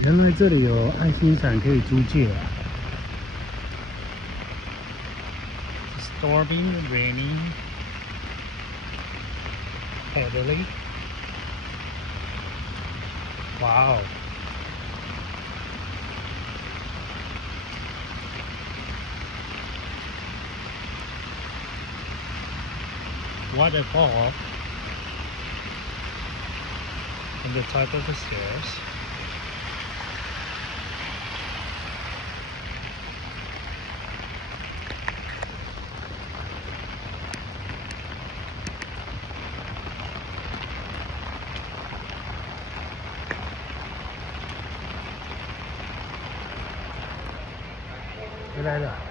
原来这里有爱心伞可以租借啊。Storming, raining, heavily. Wow. Waterfall on the top of the stairs. Đây là